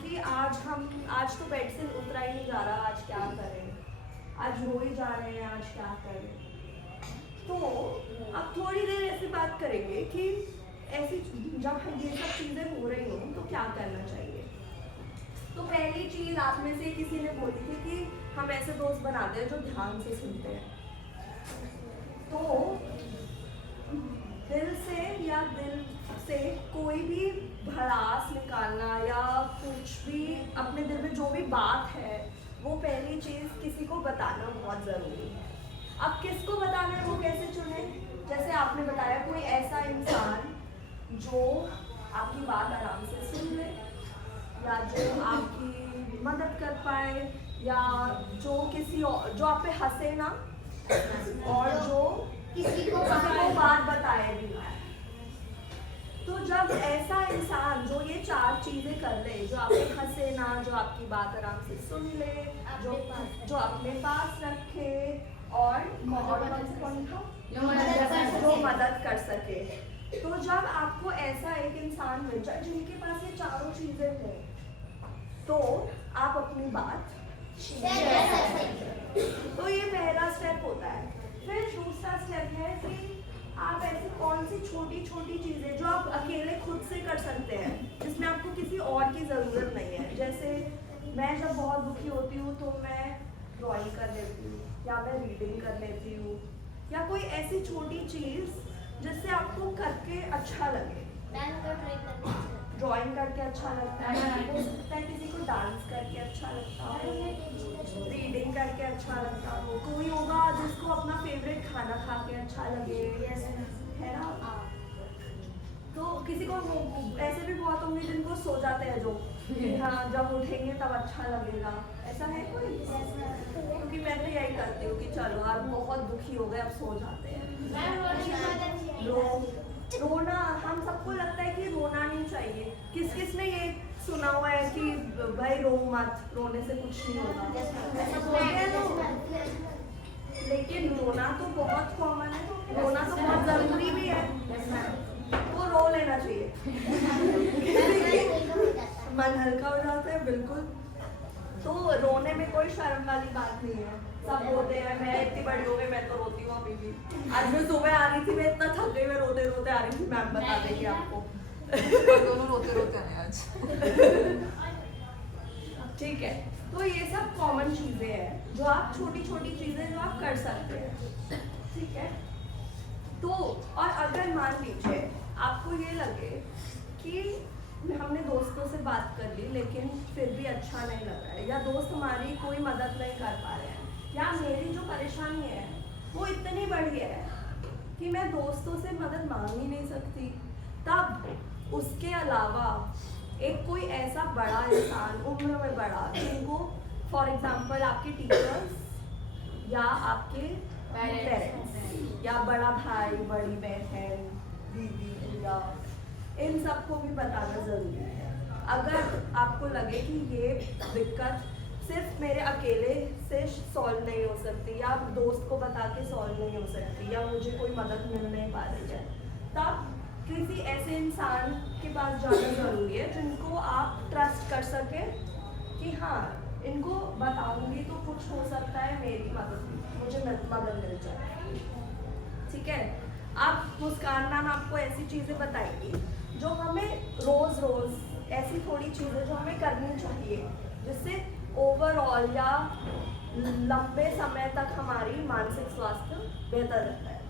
कि आज तो बेड से उतरा ही नहीं जा रहा, आज क्या करें, आज रो ही जा रहे हैं, आज क्या करें। तो अब थोड़ी देर ऐसी बात करेंगे कि ऐसी जब ये सब चीज़ें हो रही हों तो क्या करना चाहिए। तो पहली चीज़ आप में से किसी ने बोली थी कि हम ऐसे दोस्त बनाते हैं जो ध्यान से सुनते हैं। तो दिल से कोई भी भड़ास निकालना या कुछ भी अपने दिल में जो भी बात है वो पहली चीज़ किसी को बताना बहुत ज़रूरी है। अब किसको बताना है वो कैसे चुने, जैसे आपने बताया कोई ऐसा इंसान जो आपकी बात आराम से सुन ले, या जो आपकी मदद कर पाए, या जो जो आप पे हंसे ना, और जो किसी को बात बताए भी। तो जब ऐसा इंसान जो ये चार चीजें कर ले, जो आप पे हंसे ना, जो आपकी बात आराम से सुन ले, जो अपने पास रखे, और जो मदद कर सके। तो जब आपको ऐसा एक इंसान मिल जाए जिनके पास ये चारों चीजें हों तो आप अपनी बात शेयर कर सकते। तो ये पहला स्टेप होता है। फिर दूसरा स्टेप है कि आप ऐसी कौन सी छोटी छोटी चीजें जो आप अकेले खुद से कर सकते हैं, जिसमें आपको किसी और की जरूरत नहीं है। जैसे मैं जब बहुत दुखी होती हूँ तो मैं ड्राइंग कर लेती हूँ, या मैं रीडिंग कर लेती हूँ, या कोई ऐसी छोटी चीज जिससे आपको करके अच्छा लगे। ड्राइंग करके अच्छा लगता है, हो सकता है किसी को डांस करके अच्छा लगता हो, रीडिंग करके अच्छा लगता हो, कोई होगा जिसको अपना फेवरेट खाना खा के अच्छा लगे, है ना। तो किसी को ऐसे भी बहुत होंगे जिनको सो जाते हैं, जो हाँ जब उठेंगे तब अच्छा लगेगा। ऐसा है कोई? क्योंकि मैं तो यही करती हूँ कि चलो आज बहुत दुखी हो गए, अब सो जाते हैं। रोना, हम सबको लगता है कि रोना नहीं चाहिए। किस किस ने ये सुना हुआ है कि भाई रो मत, रोने से कुछ नहीं होगा, ऐसा बोलते हैं लोग। लेकिन रोना तो बहुत कॉमन है, रोना तो बहुत जरूरी भी है, तो रो लेना चाहिए। मन हल्का हो जाता है, बिल्कुल। तो रोने में कोई शर्म वाली बात नहीं है। सब बोलते हैं मैं इतनी बड़ी हो गई, मैं तो रोती हूँ अभी भी। आज मैं सुबह आ रही थी, मैं इतना थक गई, मैं रोते रोते आ रही थी। मैम बता देंगे आपको। दोनों रोते रोते आए आज। ठीक है, तो ये सब कॉमन चीजें हैं जो आप छोटी छोटी चीजें जो आप कर सकते हैं, ठीक है। तो और अगर मान लीजिए आपको ये लगे कि हमने दोस्तों से बात कर ली लेकिन फिर भी अच्छा नहीं लग रहा है, या दोस्त हमारी कोई मदद नहीं कर पा रहे हैं, या मेरी जो परेशानी है वो इतनी बड़ी है कि मैं दोस्तों से मदद मांग ही नहीं सकती, तब उसके अलावा एक कोई ऐसा बड़ा इंसान, उम्र में बड़ा, जिनको फॉर एग्जांपल आपके टीचर्स या आपके पेरेंट्स, या बड़ा भाई, बड़ी बहन, दीदी, भैया, इन सबको भी बताना ज़रूरी है। अगर आपको लगे कि ये दिक्कत सिर्फ मेरे अकेले से सॉल्व नहीं हो सकती, या दोस्त को बता के सॉल्व नहीं हो सकती, या मुझे कोई मदद मिल नहीं पा रही है, तब किसी ऐसे इंसान के पास जाना ज़रूरी है जिनको आप ट्रस्ट कर सके कि हाँ इनको बताऊंगी तो कुछ हो सकता है, मेरी मुझे मदद मिल जाए। ठीक है, आप मुस्कान मैम आपको ऐसी चीज़ें बताएंगी जो हमें रोज़ ऐसी थोड़ी चीज़ें जो हमें करनी चाहिए जिससे ओवरऑल या लंबे समय तक हमारी मानसिक स्वास्थ्य बेहतर रहता है।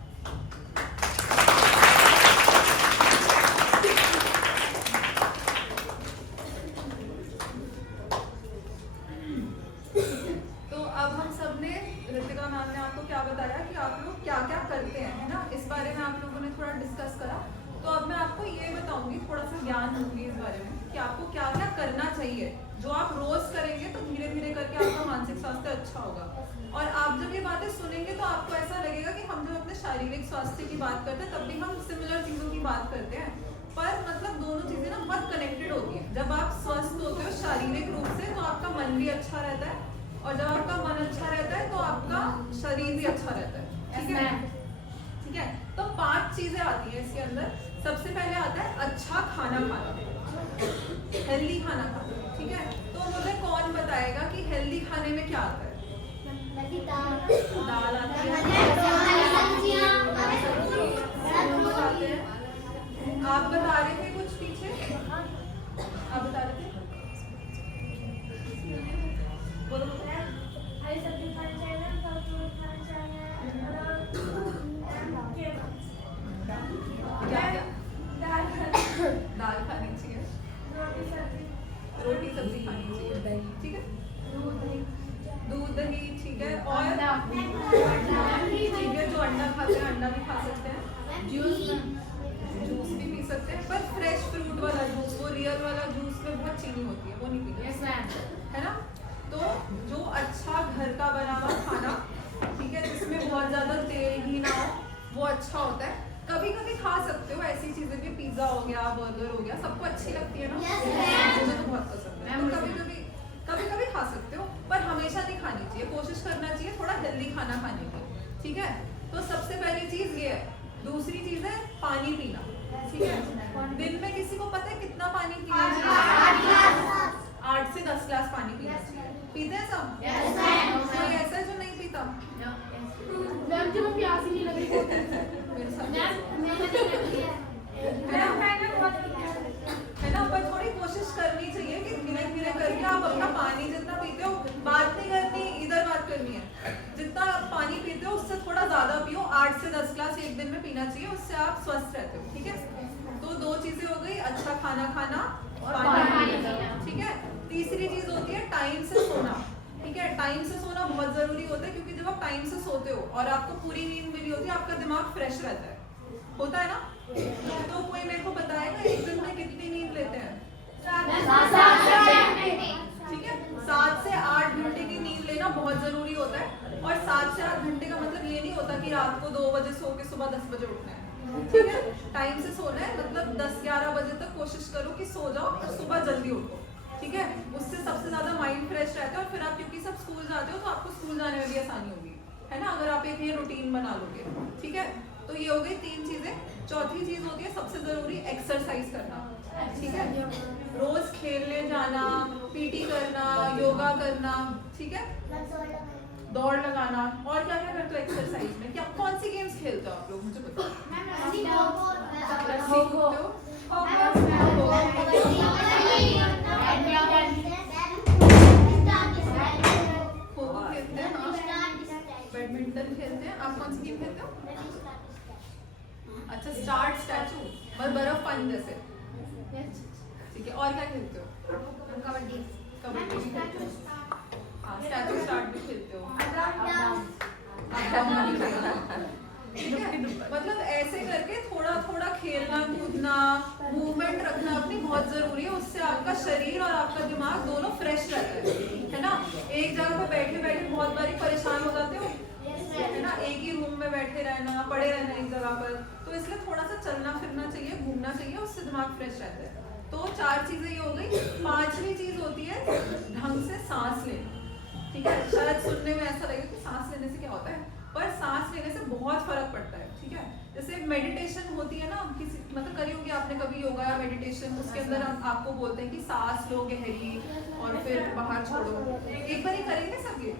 तो अब हम सब ने, ऋतिका मैम ने आपको क्या बताया कि आप लोग क्या क्या करते हैं, है ना, इस बारे में आप लोगों ने थोड़ा डिस्कस करा। तो अब मैं आपको ये बताऊंगी, थोड़ा सा ज्ञान दूंगी इस बारे में कि आपको क्या क्या करना चाहिए, जो आप रोज करेंगे तो धीरे धीरे करके आपका मानसिक स्वास्थ्य अच्छा होगा। और आप जब ये बातें सुनेंगे तो आपको ऐसा लगेगा कि हम जब अपने शारीरिक स्वास्थ्य की बात करते हैं तब भी हम सिमिलर चीज़ों की बात करते हैं, पर मतलब दोनों चीज़ें ना बहुत कनेक्टेड होती हैं। जब आप स्वस्थ होते हो शारीरिक रूप से तो आपका मन भी अच्छा रहता है, और जब आपका मन अच्छा रहता है तो आपका शरीर भी अच्छा रहता है। ठीक है, ठीक है। तो 5 चीज़ें आती हैं इसके अंदर। सबसे पहले आता है अच्छा खाना खाना, हेल्दी खाना खाना। ठीक है, तो मुझे कौन बताएगा कि हेल्दी खाने में क्या आता है? दाल आती है, आते हैं। आप बता रहे थे कुछ पीछे, आप बता रहे थे, बोलो हरी सब्जी खानी चाहिए, फल फ्रूट खाना चाहिए, क्या क्या? दाल खानी चाहिए, रोटी सब्जी खानी चाहिए, ठीक है, दूध दही, ठीक है, और ठीक है, जो अंडा खाते हैं अंडा भी खा सकते हैं, जूस भी पी सकते हैं, पर फ्रेश फ्रूट वाला जूस, वो रियल वाला जूस में बहुत चीनी होती है, वो नहीं पीना, है ना। तो जो अच्छा घर का बना हुआ खाना, ठीक है, जिसमें बहुत ज़्यादा तेल घी ना हो, वो अच्छा होता है। कभी कभी खा सकते हो ऐसी चीज़ें भी, पिज़्ज़ा हो गया, बर्गर हो गया, सबको अच्छी लगती है ना, मुझे तो बहुत पसंद है, तो कभी कभी खा सकते हो, पर हमेशा नहीं खानी चाहिए। कोशिश करना चाहिए थोड़ा हेल्दी खाना खाने की, ठीक है। तो सबसे पहली चीज़ ये है। दूसरी चीज़ है पानी पीना, ठीक है। दिन में किसी को पता है कितना पानी पीना चाहिए? 8 से 10 ग्लास पानी पीना चाहिए। पीते हैं सब? कोई ऐसा है जो नहीं पीता? प्यास ही नहीं लगी मेरे साथ है ना, पर थोड़ी कोशिश करनी चाहिए कि धीरे धीरे करके आप अपना पानी जितना पीते हो, बात नहीं करनी, इधर बात करनी है, जितना पानी पीते हो उससे थोड़ा ज्यादा पियो। 8 से 10 ग्लास एक दिन में पीना चाहिए, उससे आप स्वस्थ रहते हो, ठीक है। तो 2 चीजें हो गई, अच्छा खाना खाना और पानी पीना, ठीक है। तीसरी चीज होती है टाइम से सोना, ठीक है। टाइम से सोना बहुत जरूरी होता है, क्योंकि जब आप टाइम से सोते हो और आपको पूरी नींद मिली होती है, आपका दिमाग फ्रेश रहता है, होता है ना। तो कोई मेरे को बताएगा एक दिन में कितनी नींद लेते हैं? ठीक है, 7 से 8 घंटे की नींद लेना बहुत जरूरी होता है। और 7 से 8 घंटे का मतलब ये नहीं होता कि रात को 2 बजे सो के सुबह 10 बजे उठना है, ठीक है। टाइम से सोना है, मतलब 10-11 बजे तक कोशिश करो कि सो जाओ और सुबह जल्दी उठो, ठीक है। उससे सबसे ज्यादा माइंड फ्रेश रहता है, और फिर आप क्योंकि सब स्कूल जाते हो तो आपको स्कूल जाने में भी आसानी होगी, है ना, अगर आप एक ये रूटीन बना लोगे, ठीक है। तो ये हो गई 3 चीजें। चौथी चीज होती है सबसे जरूरी, एक्सरसाइज करना, ठीक है। रोज खेलने जाना, पीटी करना, योगा करना, ठीक है, दौड़ लगाना। और क्या क्या करते हो एक्सरसाइज में? क्या कौन सी गेम्स खेलते हो आप लोग, मुझे बताओ। रस्सी कूदते हो, खो खो खेलते हैं, बैडमिंटन खेलते हैं। आप कौन सी गेम खेलते हो? अच्छा, स्टार्ट स्टैचू, बर्फ पानी जैसे, ठीक है। और क्या खेलते हो? कबड्डी भी खेलते हो, हाँ, स्टैचू स्टार्ट भी खेलते हो, ठीक है। मतलब ऐसे करके थोड़ा थोड़ा खेलना कूदना, मूवमेंट रखना अपनी बहुत जरूरी है। उससे आपका शरीर और आपका दिमाग दोनों फ्रेश रहता है ना। एक जगह पे बैठे बैठे बहुत बारी परेशान हो जाते हो, है ना, एक ही रूम में बैठे रहना, पड़े रहना एक जगह पर। तो इसलिए थोड़ा सा चलना फिरना चाहिए, घूमना चाहिए, उससे दिमाग फ्रेश रहता है। तो 4 चीजें ये हो गई। 5वीं चीज होती है ढंग से सांस लेना, ठीक है, शायद सुनने में ऐसा लगे कि सांस लेने से क्या होता है, पर सांस लेने से बहुत फर्क पड़ता है। ठीक है, जैसे मेडिटेशन होती है ना, किसी मतलब करी होगी आपने कभी योगा या मेडिटेशन, उसके अंदर हम आपको बोलते हैं कि सांस लो गहरी और फिर बाहर छोड़ो। एक बार ही करेंगे सब ये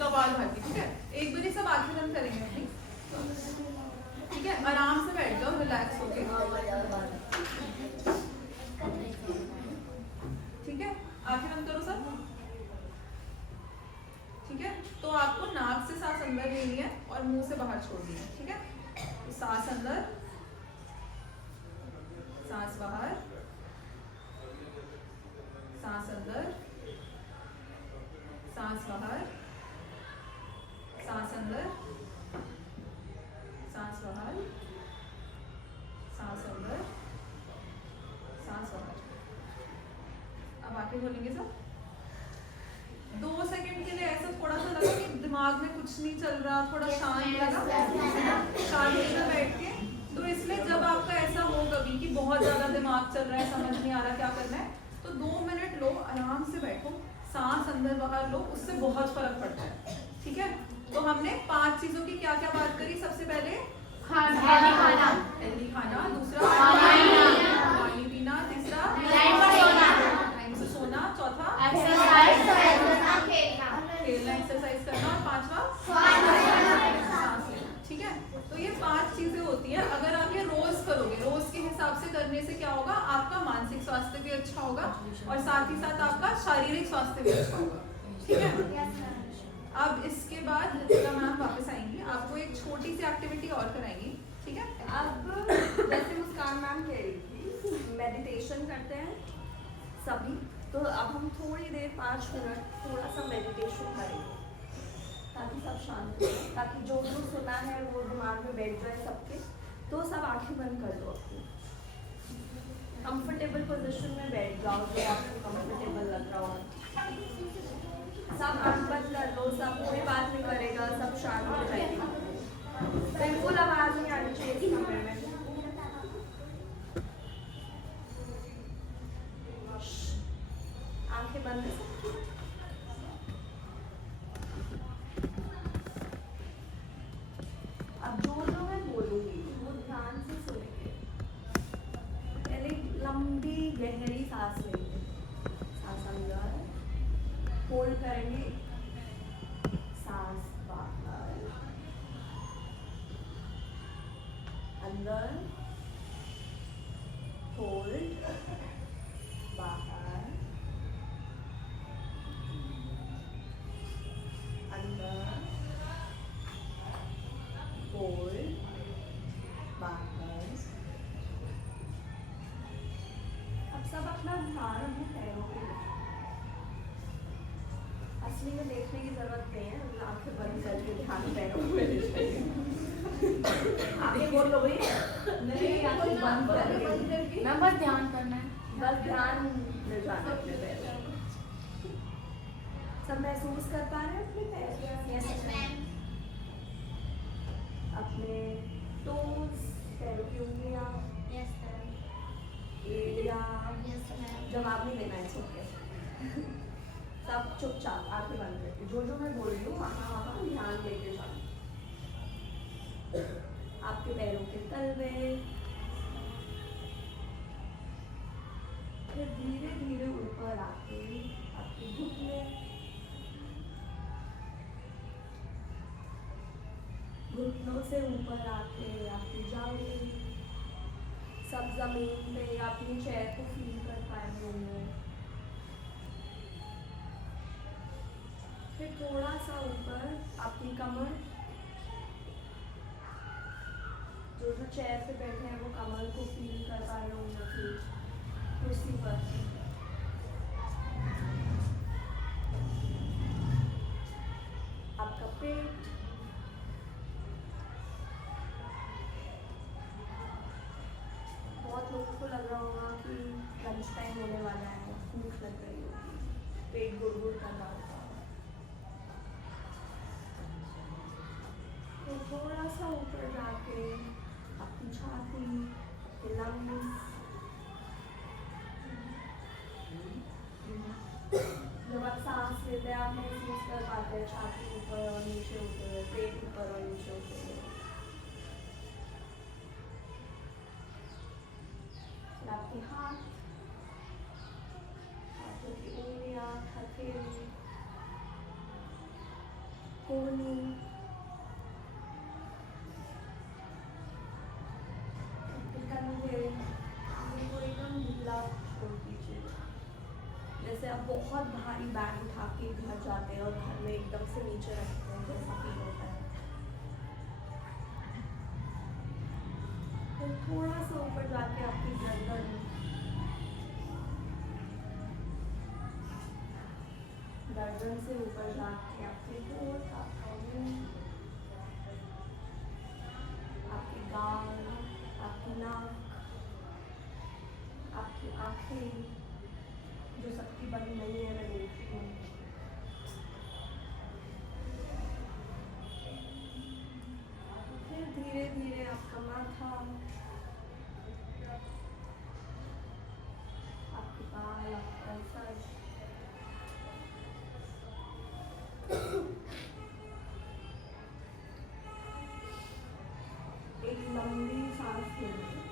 कपालभाति। ठीक है, एक बार ही सब आंखें बंद करेंगे अपनी। ठीक है, आराम से बैठ जाओ, रिलैक्स होके। ठीक है, आंखें बंद करो सब। ठीक है, तो आपको नाक से सांस अंदर लेनी है और मुंह से बाहर छोड़नी है। ठीक है, तो सांस अंदर, सांस बाहर, सांस अंदर, सांस बाहर, सांस अंदर, सांस बाहर, सांस अंदर, सांस बाहर। अब आंखें खोलेंगे सब। 2 सेकंड के लिए ऐसा थोड़ा सा लगा कि दिमाग में कुछ नहीं चल रहा, थोड़ा शांत लगा, शांति से बैठ के। तो इसलिए जब आपका ऐसा हो कभी कि बहुत ज्यादा दिमाग चल रहा है, समझ नहीं आ रहा क्या करना है, तो 2 मिनट लो, आराम से बैठो, सांस अंदर बाहर लो, उससे बहुत फर्क पड़ता है। ठीक है, तो हमने 5 चीजों की क्या क्या बात करी। सबसे पहले हेल्दी खाना, दूसरा पानी पीना, तीसरा टाइम से सोना, चौथा खेलना, एक्सरसाइज करना, और 5वां सांस लेना। ठीक है, तो ये 5 चीजें होती हैं। अगर आप ये रोज करोगे, रोज के हिसाब से करने से क्या होगा, आपका मानसिक स्वास्थ्य भी अच्छा होगा और साथ ही साथ आपका शारीरिक स्वास्थ्य भी अच्छा होगा। ठीक है, अब इसके बाद लतिका मैम वापस आएंगी, आपको एक छोटी सी एक्टिविटी और कराएंगी। ठीक है, अब जैसे मुस्कान मैम कह रही थी मेडिटेशन करते हैं सभी, तो अब हम थोड़ी देर 5 मिनट थोड़ा सा मेडिटेशन करेंगे ताकि सब शांत हो, ताकि जो जो सुना है वो दिमाग में बैठ जाए सबके। तो सब आंखें बंद कर दो, अपनी कंफर्टेबल पोजीशन में बैठ जाओ जो आपको कंफर्टेबल लग रहा हो। सब आंख बंद कर लो, सब कोई बात नहीं करेगा, सब शांत हो जाएगा, बिल्कुल आवाज नहीं आनी चाहिए इस कमरे में। आंखें बंद है। अब जो जो मैं बोलूंगी वो ध्यान से सुनेंगे। पहले लंबी गहरी सांस लेंगे, सांस अंदर होल्ड करेंगे, सांस बाहर, अंदर होल्ड, बाहर, अंदर होल्ड, बाहर। अब सब अपना ध्यान अपने पैरों पे रखें। असली में देखने की जरूरत नहीं है, आंखें बंद करके ध्यान पैरों पे ले जाइए। आगे बोल लो भाई। नहीं, आंखें बंद करके मैं बस ध्यान करना है। बस ध्यान ले जाना अपने पैरों पे। सब महसूस कर पा रहे हैं अपने पैर? Yes ma'am. अपने टोस, पैरों की उंगलियां, यस मैम। एड़ियां, यस मैम। जवाब नहीं देना है, ओके। सब चुपचाप आंखें बंद करके जो जो मैं बोल रही हूँ वहाँ ध्यान देके जाओ। आपके पैरों के तलवे, फिर धीरे धीरे ऊपर आके आपके घुटने, घुटनों से ऊपर आके आपकी जांघें, सब जमीन पे अपनी चेयर को फील कर पाए होंगे। फिर थोड़ा सा ऊपर आपकी कमर, जो जो चेयर पे बैठे हैं वो कमर को फील कर पा रहे होंगे अपनी कुर्सी पर। आपका पेट, बहुत लोगों को लग रहा होगा कि लंच टाइम होने वाला है, भूख लग रही होगी, पेट गुड़गुड़ कर रहा होगा, तो थोड़ा सा ऊपर जाके अपनी छाती, आपके लंग्स, जब आप सांस लेते हैं आप महसूस कर पाते हैं छाती ऊपर और नीचे होते हुए, पेट ऊपर और नीचे होते हुए। फिर आपके हाथों की उंगलियां, हथेली, कोहनी, कंधे, को एकदम ढीला छोड़ दीजिए। जैसे आप बहुत भारी बैग उठा के घर जाते हैं और घर में एकदम से नीचे रखते हैं, जैसा फील होता है। फिर थोड़ा सा ऊपर जाके आपकी गर्दन से ऊपर जाके आपके होंठ, आपका मुंह, आपके गाल, आपकी नाक, आपकी आँखें जो सबकी बंद नहीं है, मैं देखती हूँ। फिर धीरे धीरे आपका माथा, आपके बाल, आपका सर, एक लंबी सांस लेंगे।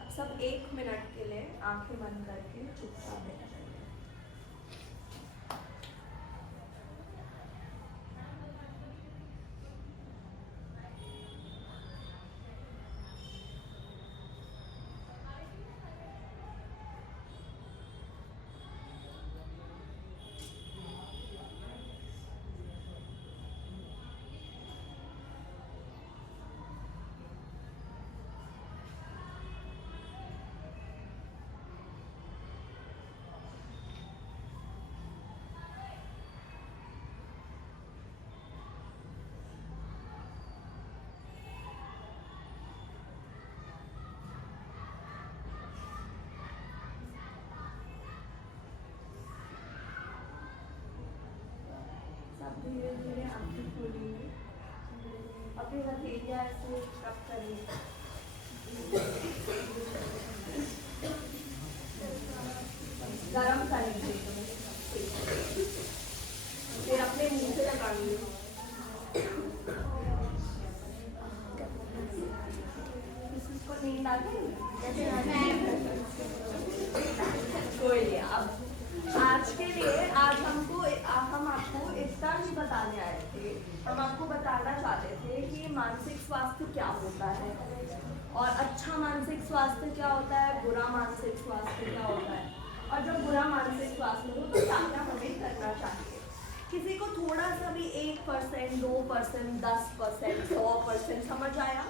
अब सब 1 मिनट के लिए आंखें बंद करके चुपचाप बैठ जाइए। सब धीरे धीरे आंखें खोलेंगे, अपनी हथेलियां ऐसे रब करेंगे। गरम करेंगे, फिर अपने मुंह से लगाएंगे। किसको नींद आ गई? कोई नहीं। अब आज के लिए हम आपको इतना ही बताने आए थे। हम आपको बताना चाहते थे कि मानसिक स्वास्थ्य क्या होता है और अच्छा मानसिक स्वास्थ्य क्या होता है, बुरा मानसिक स्वास्थ्य क्या होता है, और जब बुरा मानसिक स्वास्थ्य हो तो क्या क्या हमें करना चाहिए। किसी को थोड़ा सा भी 1%, 2%, 10%, 100% समझ आया